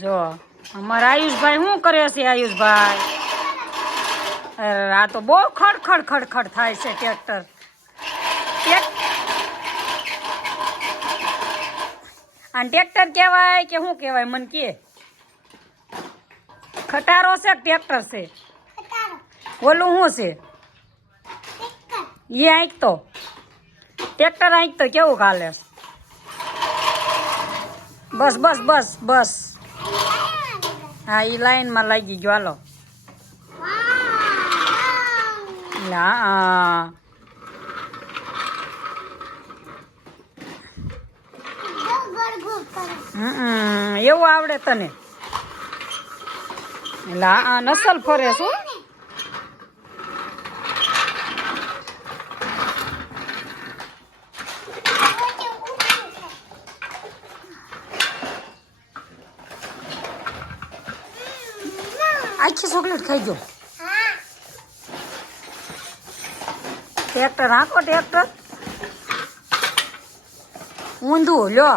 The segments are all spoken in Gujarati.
જો અમારા આયુષભાઈ શું કરે છે? આયુષભાઈ આ તો બહુ ખડખડ ખડખડ થાય છે ટ્રેક્ટર. આ ટ્રેક્ટર કહેવાય કે શું કહેવાય? મને કે ખટારો છે કે ટ્રેક્ટર છે? ઓલું શું છે? એ આંક તો ટ્રેક્ટર આંક તો કેવું હાલે? બસ બસ બસ બસ. હા, એ લાઈનમાં લાગી ગયો. હાલો. હા, એવું આવડે તને? લા નસલ ફરે શું? આખી ચોકલેટ ખાઈ ગયો. ટ્રેક્ટર હાંકો ટ્રેક્ટર. ઊંધું લ્યો.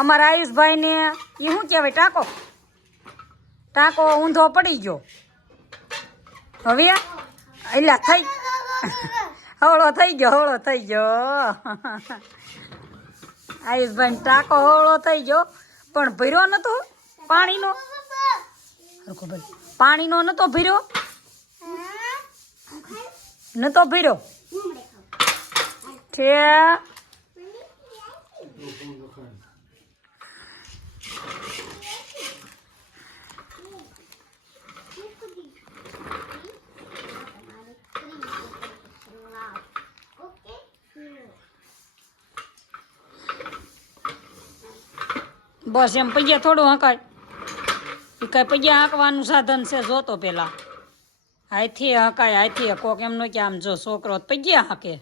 અમારા આયુષભાઈ ને એ શું કહેવાય? ટાંકો. ટાંકો ઊંધો પડી ગયો. હવે એટલે થઈ હવળો થઈ ગયો. હવળો થઈ ગયો. આયુષભાઈ ટાંકો હવળો થઈ ગયો, પણ ભર્યો નતો પાણીનો. પાણીનો નતો ભર્યો. નતો ભર્યો છે. બસ એમ પૈયા થોડું હંકાય. એ કઈ પૈયા હાંકવાનું સાધન છે? જોતો પેલા હાથથી હંકાય. હાથથી કોક એમ નો કે આમ જો છોકરો પૈયા હાંકે.